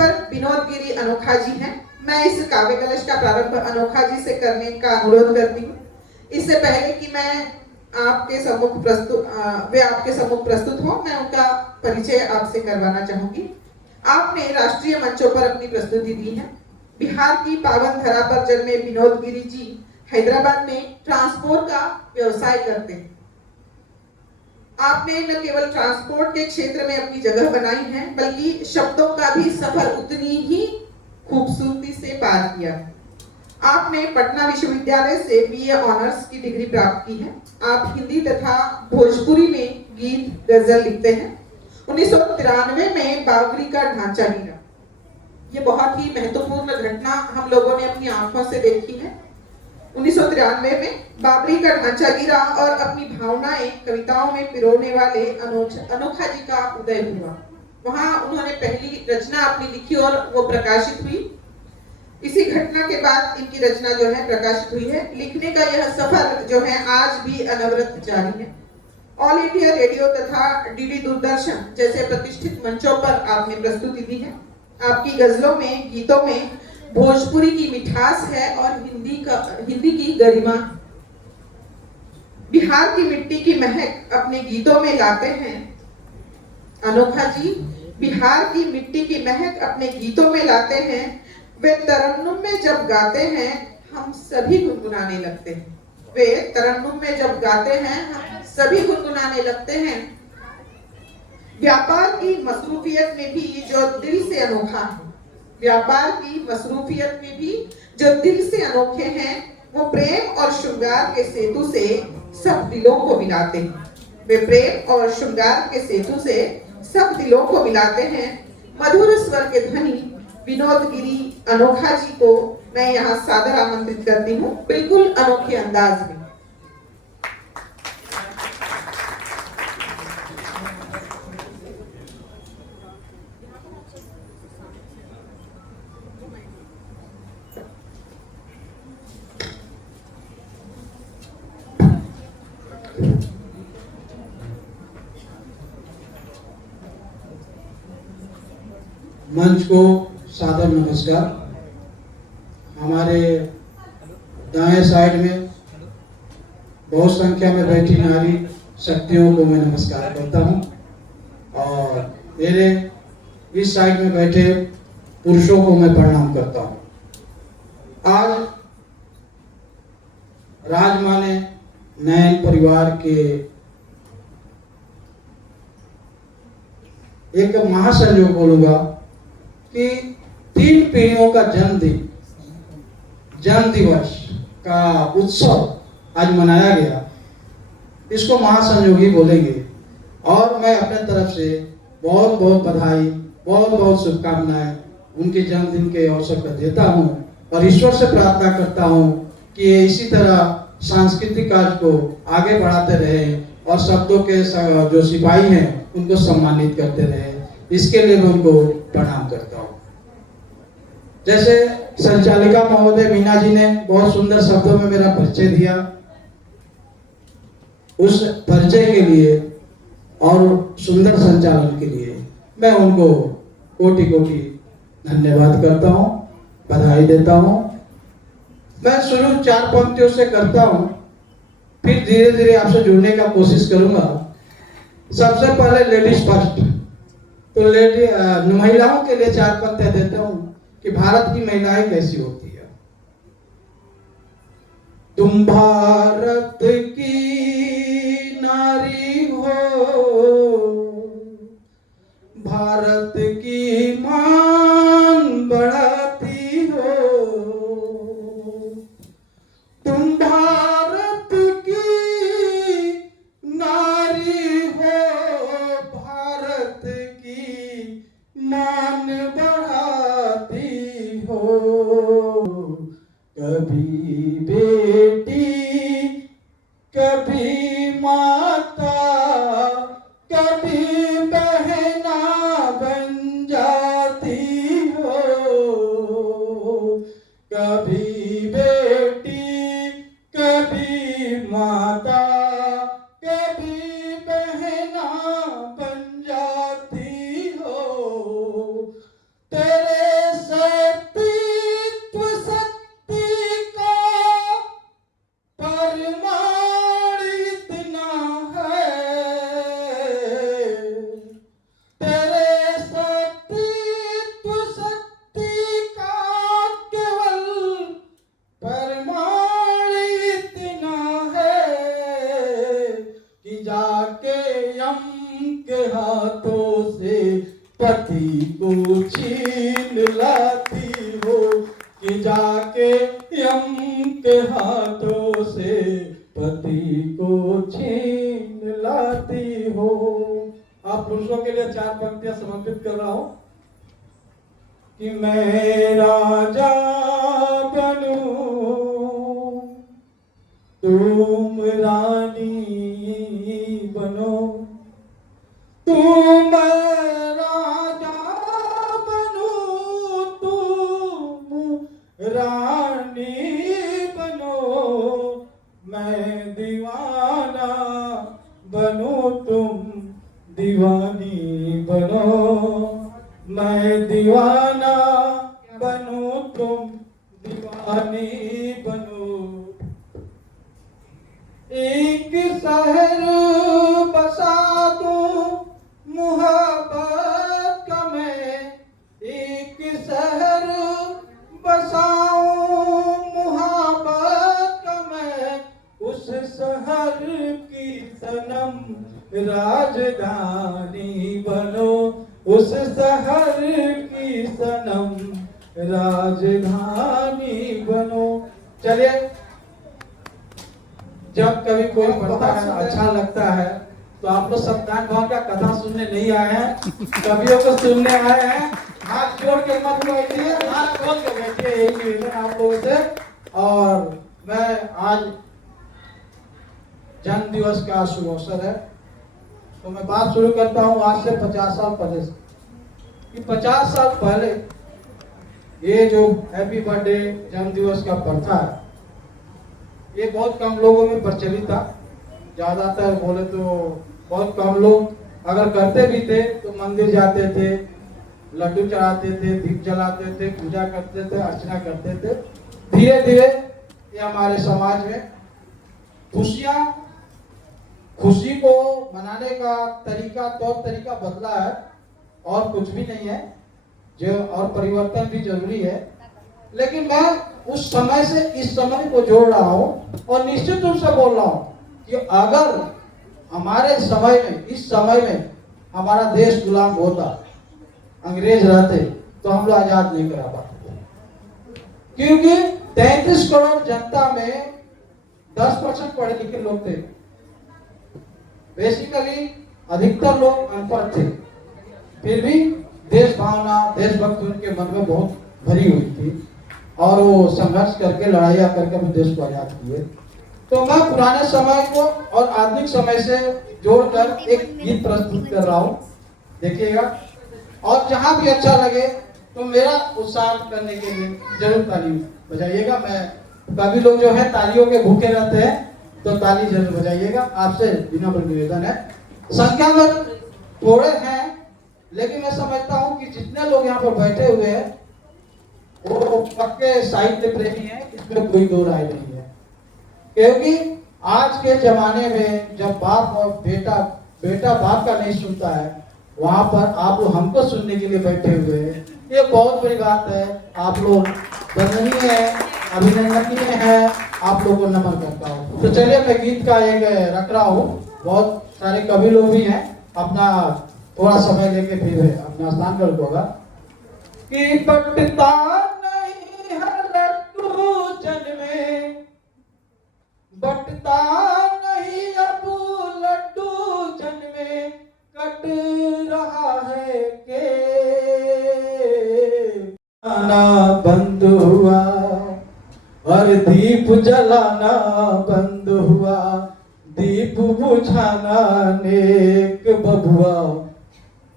पर विनोद गिरी अनोखा जी हैं। मैं इस काव्य कलश का प्रारंभ अनोखा जी से करने का अनुरोध करती हूँ। इससे पहले कि वे आपके सम्मुख प्रस्तुत हो, मैं उनका परिचय आपसे करवाना चाहूंगी। आपने राष्ट्रीय मंचों पर अपनी प्रस्तुति दी है। बिहार की पावन धरा पर जन्मे विनोद गिरी जी हैदराबाद में ट्रांसपोर्ट का व्यवसाय करते हैं। आपने न केवल ट्रांसपोर्ट के क्षेत्र में अपनी जगह बनाई है, बल्कि शब्दों का भी सफर उतनी ही खूबसूरती से पार किया। आपने पटना विश्वविद्यालय से बीए ऑनर्स की डिग्री प्राप्त की है। आप हिंदी तथा भोजपुरी में गीत गजल लिखते हैं। 1993 में बावरी का ढांचा गिरा। ये बहुत ही महत्वपूर्ण घटना हम लोगों ने अपनी आंखों से देखी है। 1993 में बाबरी का ढांचा गिरा और अपनी भावनाएं कविताओं में पिरोने वाले अनोखा जी का उदय हुआ। वहां उन्होंने पहली रचना अपनी लिखी और वो प्रकाशित हुई। इसी घटना के बाद इनकी रचना जो है प्रकाशित हुई है। लिखने का यह सफर जो है आज भी अनवरत जारी है। ऑल इंडिया रेडियो तथा डीडी दूरदर्शन जैसे प्रतिष्ठित मंचों पर आपने प्रस्तुति दी है। आपकी गजलों में, गीतों में भोजपुरी की मिठास है और हिंदी की गरिमा। बिहार की मिट्टी की महक अपने गीतों में लाते हैं अनोखा जी। बिहार की मिट्टी की महक अपने गीतों में लाते हैं। वे तरन्नुम में जब गाते हैं हम सभी गुनगुनाने लगते हैं। वे तरन्नुम में जब गाते हैं हम सभी गुनगुनाने लगते हैं। व्यापार की मसरूफियत में भी जो दिल से अनोखा है, व्यापार की मसरूफियत में भी जो दिल से अनोखे हैं, वो प्रेम और श्रृंगार के सेतु से सब दिलों को मिलाते हैं। वे प्रेम और श्रृंगार के सेतु से सब दिलों को मिलाते हैं। मधुर स्वर के धनी विनोद गिरी अनोखा जी को मैं यहाँ सादर आमंत्रित करती हूँ, बिल्कुल अनोखे अंदाज में। मंच को सादर नमस्कार। हमारे दाएं साइड में बहुत संख्या में बैठी नारी शक्तियों को मैं नमस्कार करता हूं और मेरे इस साइड में बैठे पुरुषों को मैं प्रणाम करता हूं। आज राजमाने नयन परिवार के एक महासंयोग बोलूंगा कि 3 पीढ़ियों का जन्म दिवस का उत्सव आज मनाया गया। इसको महासंयोगी बोलेंगे और मैं अपने तरफ से बहुत बहुत बधाई, बहुत बहुत शुभकामनाएं उनके जन्मदिन के अवसर पर देता हूं और ईश्वर से प्रार्थना करता हूं कि ये इसी तरह सांस्कृतिक कार्य को आगे बढ़ाते रहे और शब्दों के जो सिपाही हैं उनको सम्मानित करते रहे। इसके लिए मैं उनको प्रणाम करता हूँ। जैसे संचालिका महोदय मीना जी ने बहुत सुंदर शब्दों में मेरा परिचय दिया, उस परिचय के लिए और सुंदर संचालन के लिए मैं उनको कोटि कोटि धन्यवाद करता हूँ, बधाई देता हूँ। मैं शुरू 4 पंक्तियों से करता हूँ, फिर धीरे धीरे आपसे जुड़ने का कोशिश करूंगा। सबसे पहले लेडीज फर्स्ट, तो महिलाओं के लिए 4 पंक्तियां देता हूँ कि भारत की महिलाएं कैसी होती है। तुम भारत की नारी हो, भारत की मान बढ़ाती हो। तुम भारत की नारी हो, भारत की मान बढ़ाती हो। कभी बेटी कभी माता कभी बहना बन जाती हो। कभी बेटी कभी माता कभी बहना बन जाती हो। तेरे सतीत्व शक्ति का परमाण इतना है, तेरे सतीत्व शक्ति का केवल परमाण इतना है कि जाके यम के हाथों से पति को छीन लाती हो, कि जाके यम के हाथों से पति को छीन लाती हो। आप पुरुषों के लिए 4 पंक्तियां समर्पित कर रहा हूं कि मैं राजा बनूं, तुम रानी बनो, तुम राजा बनो, तुम रानी बनो, मैं दीवाना बनो, तुम दीवानी बनो, मैं दीवाना बनो, तुम दीवानी बनो। एक शहर बसा दूं मुहब्बत का मैं, एक शहर बसाऊं मुहब्बत का मैं, उस शहर की सनम राजधानी बनो, उस शहर की सनम राजधानी बनो। चलिए, जब कभी कोई पढ़ता है अच्छा लगता है तो आप लोग सत्यनारायण भगवान का कथा सुनने नहीं आए हैं, कवियों को सुनने आए हैं। हाथ जोड़ के मत बैठिए, हाथ खोल के बैठिए, यही निवेदन आप लोगों से। और मैं आज जन्म दिवस का शुभ अवसर है, तो मैं बात शुरू करता हूँ आज से 50 साल पहले से, कि 50 साल पहले ये जो हैप्पी बर्थडे जन्म दिवस का प्रथा है, ये बहुत कम लोगों में प्रचलित था। ज्यादातर बोले तो बहुत कम लोग, अगर करते भी थे तो मंदिर जाते थे, लड्डू चढ़ाते थे, दीप जलाते थे, पूजा करते थे, अर्चना करते थे। धीरे धीरे ये हमारे समाज में खुशी को मनाने का तरीका, तौर तरीका बदला है, और कुछ भी नहीं है जो, और परिवर्तन भी जरूरी है। लेकिन मैं उस समय से इस समय को जोड़ रहा हूं और निश्चित रूप से बोल रहा हूं कि अगर हमारे समय में, इस समय में हमारा देश गुलाम होता, अंग्रेज रहते, तो हम लोग आजाद नहीं करा पाते, क्योंकि 33 करोड़ जनता में 10% पढ़े लिखे लोग थे। बेसिकली अधिकतर लोग अनपढ़ थे, फिर भी देश भावना, देशभक्ति उनके मन में बहुत भरी हुई थी, और वो संघर्ष करके, लड़ाइयाँ करके अपने देश को आजाद किए। तो मैं पुराने समय को और आधुनिक समय से जोड़कर एक गीत प्रस्तुत कर रहा हूँ, देखिएगा। और जहाँ भी अच्छा लगे तो मेरा उत्साह करने के लिए जरूर ताली बजाइएगा। मैं, कभी लोग जो है तालियों के भूखे रहते हैं, तो ताली जरूर बजाइएगा, आपसे विनम्र निवेदन है। संख्या में थोड़े हैं, लेकिन मैं समझता हूँ कि जितने लोग यहाँ पर बैठे हुए हैं वो पक्के साहित्य प्रेमी हैं, इसमें कोई दो राय नहीं है। क्योंकि आज के जमाने में जब बाप और बेटा बाप का नहीं सुनता है, वहां पर आप लोग हमको सुनने के लिए बैठे हुए हैं, ये बहुत बड़ी बात है। आप लोग वंदनीय है, अभिनंदनीय है, आप लोगों को नमन करता हूँ। तो चलिए, मैं गीत का एक रख रहा हूँ, बहुत सारे कवि लोग भी हैं, अपना थोड़ा समय लेके फिर अपना स्थान पर होगा कि बटता नहीं है लड्डू जन्मे, बटता नहीं अब लड्डू जन्मे, कट रहा है के आना बंद हुआ और दीप जलाना बंद हुआ, दीप बुझाना नेक बबुआ,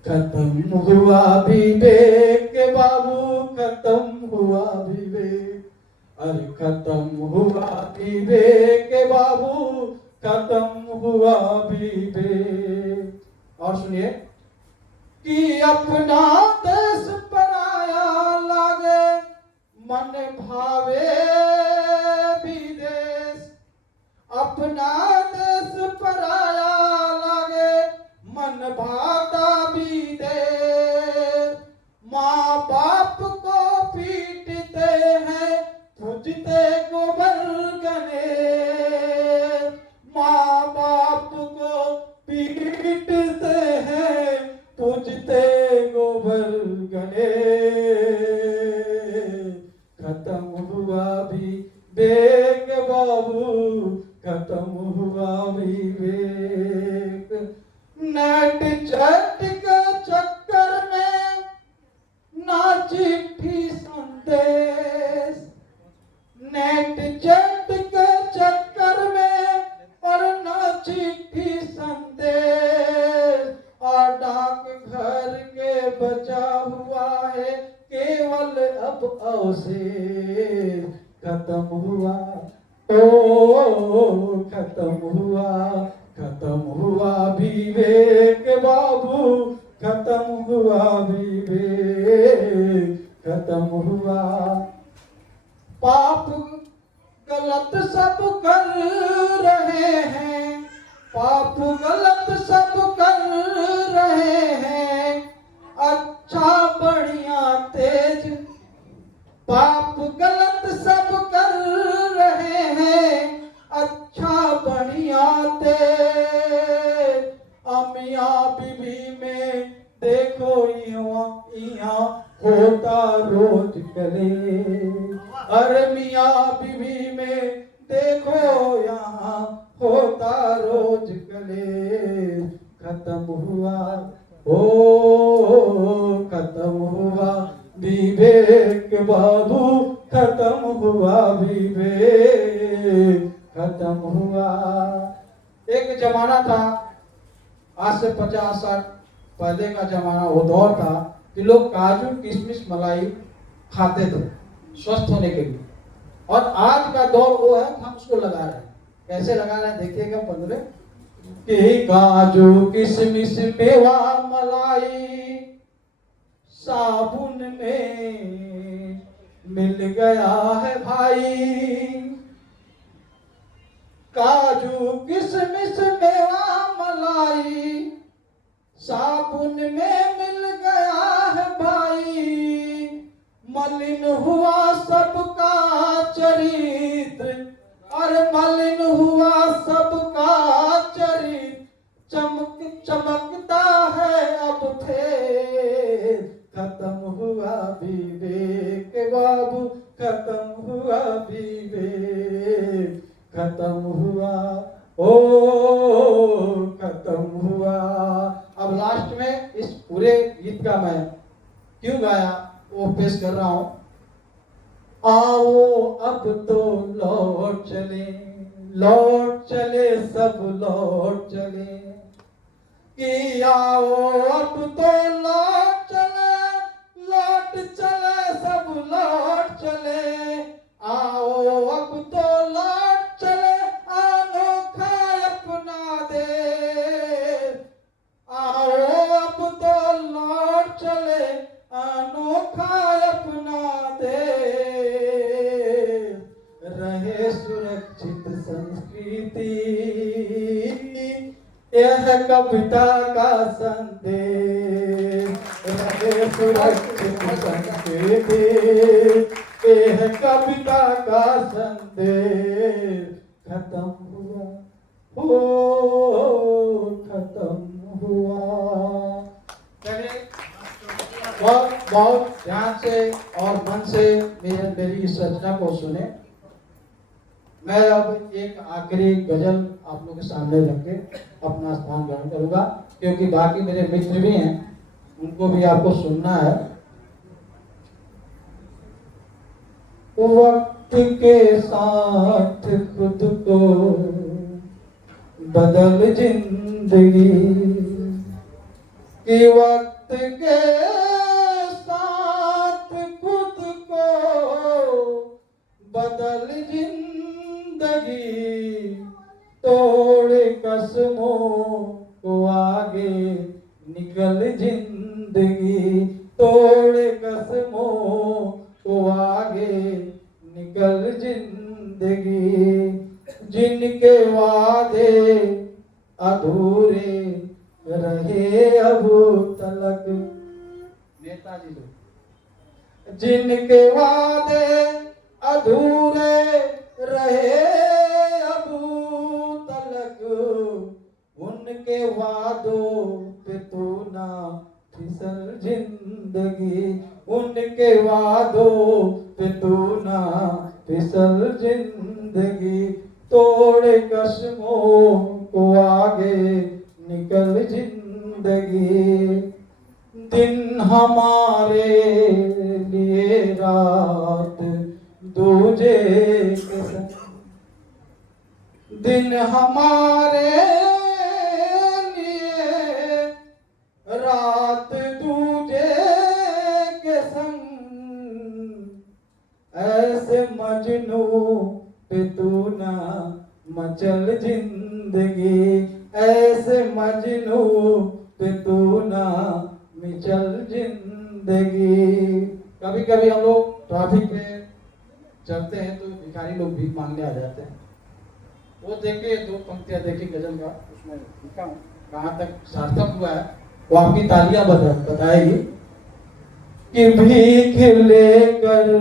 खत्म हुआ विवेक बाबू, खत्म हुआ विवेक, अरे खत्म हुआ विवेक बाबू, खत्म हुआ विवेक। और सुनिए कि अपना देश पराया मन भावे विदेश, अपना देश पराया लागे, मन भाता विदेश। माँ बाप को पीटते हैं, पूजते गोवर्धने, माँ बाप को पीटते हैं, पूजते गोवर्धने। खत्म हुआ विवेक बाबू, खत्म हुआ विवेक। नेट चैट के चक्कर में ना चिट्ठी संदेश, नेट चैट के चक्कर में और ना चिट्ठी संदेश। और डाक घर के बचा हुआ है केवल अब अवशेष। खत्म हुआ, ओ खत्म हुआ विवेक बाबू, खत्म हुआ विवेक, खत्म हुआ। पाप गलत सब कर रहे हैं, पाप गलत सब कर रहे हैं, अच्छा बढ़िया तेज। पाप गलत सब कर रहे हैं, अच्छा बढ़िया तेज। अमियाँ बीबी में देखो यहाँ होता रोज कले, अरे मियाँ बीबी में देखो यहाँ होता रोज कले। खत्म हुआ, ओ खत्म हुआ विवेक बाबू, खत्म हुआ विवेक, खत्म हुआ। एक जमाना था, आज से 50-60 पहले का जमाना, वो दौर था कि लोग काजू किशमिश मलाई खाते थे स्वस्थ होने के लिए। और आज का दौर वो है, हम उसको लगा रहे हैं। कैसे लगा रहे हैं देखिएगा 15 कि काजू किशमिश मेवा मलाई साबुन में मिल गया है भाई। काजू किशमिश मेवा मलाई साबुन में मिल गया है भाई। मलिन हुआ सबका चरित्र, और मलिन हुआ सबका चरित्र, चमकता है अब फिर। खत्म हुआ विवेक बाबू, खत्म हुआ विवेक, खत्म हुआ, ओ खत्म हुआ। अब लास्ट में इस पूरे गीत का मैं क्यों गाया वो पेश कर रहा हूं। आओ अब तो लौट चले सब लौट चले, कि आओ अब तो लौट चले सब लौट चले। आओ अब तो लौट चले अनोखा अपना देश। आओ अब तो लौट चले अनोखा अपना देश। रहे सुरक्षित संस्कृति, यह कविता का संदेश। रहे सुरक्षित संस्कृति, यह कविता का संदेश। खत्म हुआ, हो खत्म हुआ। चलिए, बहुत बहुत ध्यान से और मन से मेरी इस रचना को सुने। मैं अब एक आखिरी गजल आप लोगों के सामने रख के अपना स्थान ग्रहण करूंगा, क्योंकि बाकी मेरे मित्र भी हैं, उनको भी आपको सुनना है। वक्त के साथ खुद को बदल जिंदगी, कि वक्त के साथ खुद को बदल जिंदगी। तोड़ कसमों को आगे निकल जिंदगी, तोड़ कसमों वो आगे निकल जिंदगी, जिनके वादे अधूरे रहे अब तलक। नेताजी लोग, जिनके वादे अधूरे रहे अब तलक, उनके वादों पे तू ना फिसल जिंदगी, उनके वादों पे तू ना फिसल जिंदगी, तोड़े कसमों को आगे निकल जिंदगी। दिन हमारे लिए रात दूजे के संग, दिन हमारे लिए रात दूजे के संग, ऐसे मजनू पे तू ना मचल जिंदगी, ऐसे मजनू पे तू ना मिचल जिंदगी। कभी कभी हम लोग ट्रैफिक पे चलते हैं तो भिखारी लोग भीख मांगने आ जाते हैं। वो देखे दो पंक्तियां देखी गजल का, उसमें लिखा हूँ कहाँ तक सार्थक हुआ है वो आपकी तालियां बताएगी। कि भीख लेकर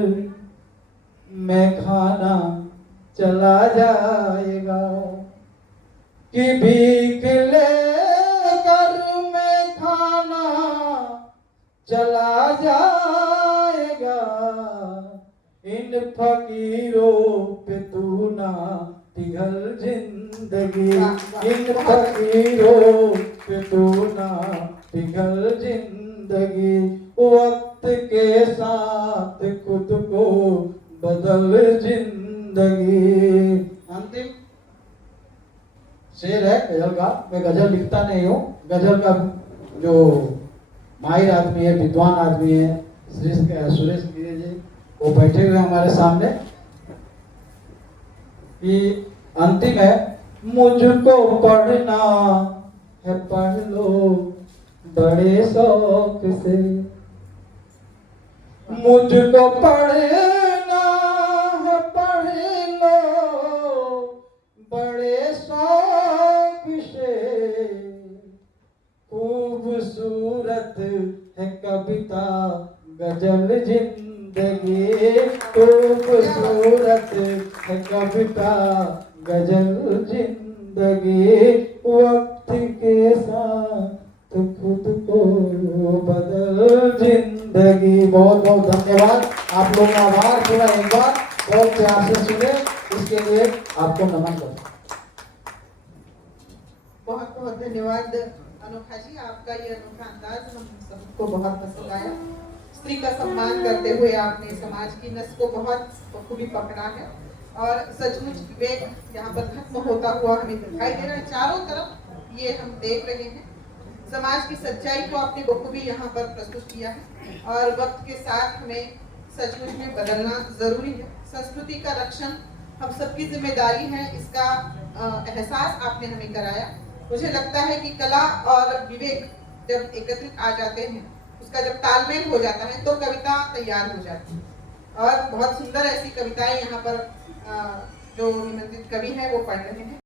मैं खाना चला जाएगा, कि भीख लेकर मैं खाना चला जाएगा, इन फकीरों पे तू ना पिघल जिंदगी, इन फकीरों पे तू ना पिघल जिंदगी, वक्त के साथ खुद को बदल जिंदगी। अंतिम शेर है गजल का। मैं गजल लिखता नहीं हूँ, गजल का जो माहिर आदमी है, विद्वान आदमी है सुरेश गिरी जी, वो बैठे हुए हमारे सामने। कि अंतिम है, मुझको पढ़ना है पढ़ लो बड़े शौक से, मुझको पढ़ना है पढ़ लो बड़े शौक से, खूबसूरत है कविता गजल जिंदगी, खूबसूरत है कविता गजल जिंदगी, वक्त के साथ खुद को बदल जिंदगी। बहुत बहुत धन्यवाद, आप लोगों का आभार पूरा एक बार बहुत प्यार से सुने, इसके लिए आपको नमन करता हूं। बहुत बहुत धन्यवाद अनोखा जी, आपका ये अनोखा अंदाज हम सबको बहुत पसंद आया। स्त्री का सम्मान करते हुए आपने समाज की नस को बहुत बखूबी पकड़ा है और सचमुच विवेक यहाँ पर खत्म होता हुआ हमें दिखाई दे रहा है। चारों तरफ ये हम देख रहे हैं, समाज की सच्चाई को आपने बखूबी यहाँ पर प्रस्तुत किया है और वक्त के साथ हमें सचमुच में बदलना जरूरी है। संस्कृति का रक्षण हम सबकी जिम्मेदारी है, इसका एहसास आपने हमें कराया। मुझे लगता है कि कला और विवेक जब एकत्रित आ जाते हैं, उसका जब तालमेल हो जाता है तो कविता तैयार हो जाती है और बहुत सुंदर ऐसी कविताएं यहाँ पर जो निमंत्रित कवि हैं वो पढ़ रहे हैं।